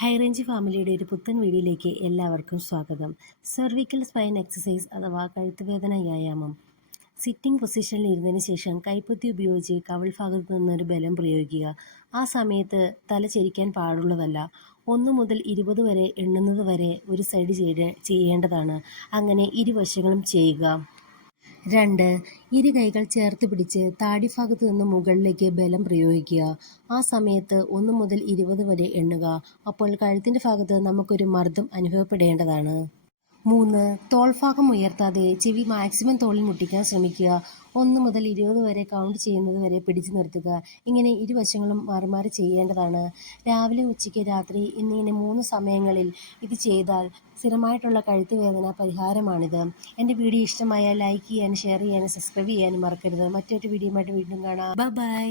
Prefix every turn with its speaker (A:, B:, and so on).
A: High range ഫാമിലിയുടെ ഒരു പുത്തൻ വീഡിയോയിലേക്ക് എല്ലാവർക്കും സ്വാഗതം. സെർവിക്കൽ സ്പൈൻ എക്സസൈസ് അഥവാ കഴുത്തുവേദന വ്യായാമം. സിറ്റിംഗ് പൊസിഷനിൽ ഇരുന്നതിന് ശേഷം കൈപ്പത്തി ഉപയോഗിച്ച് കവൾ ഭാഗത്ത് നിന്നൊരു ബലം പ്രയോഗിക്കുക. ആ സമയത്ത് തല ചരിക്കാൻ പാടുള്ളതല്ല ഒന്ന് മുതൽ ഇരുപത് വരെ എണ്ണുന്നത് വരെ ഒരു സൈഡ് ചെയ്യേണ്ടതാണ്. അങ്ങനെ ഇരുവശങ്ങളും ചെയ്യുക. രണ്ട് ഇരു കൈകൾ ചേർത്ത് പിടിച്ച് താടിഭാഗത്ത് നിന്ന് മുകളിലേക്ക് ബലം പ്രയോഗിക്കുക. ആ സമയത്ത് ഒന്ന് മുതൽ ഇരുപത് വരെ എണ്ണുക. അപ്പോൾ കഴുത്തിന്റെ ഭാഗത്ത് നമുക്കൊരു മർദ്ദം അനുഭവപ്പെടേണ്ടതാണ്. മൂന്ന് തോൾഭാഗം ഉയർത്താതെ ചെവി മാക്സിമം തോളിൽ മുട്ടിക്കാൻ ശ്രമിക്കുക. ഒന്ന് മുതൽ ഇരുപത് വരെ കൗണ്ട് ചെയ്യുന്നത് വരെ പിടിച്ചു നിർത്തുക. ഇങ്ങനെ ഇരുവശങ്ങളും മാറി മാറി ചെയ്യേണ്ടതാണ്. രാവിലെ ഉച്ചയ്ക്ക് രാത്രി എന്നിങ്ങനെ മൂന്ന് സമയങ്ങളിൽ ഇത് ചെയ്താൽ സ്ഥിരമായിട്ടുള്ള കഴുത്ത് വേദന പരിഹാരമാണിത്. എന്റെ വീഡിയോ ഇഷ്ടമായാൽ ലൈക്ക് ചെയ്യാനും ഷെയർ ചെയ്യാനും സബ്സ്ക്രൈബ് ചെയ്യാനും മറക്കരുത്. മറ്റൊരു വീഡിയോയുമായിട്ട് വീണ്ടും കാണാം. ബൈ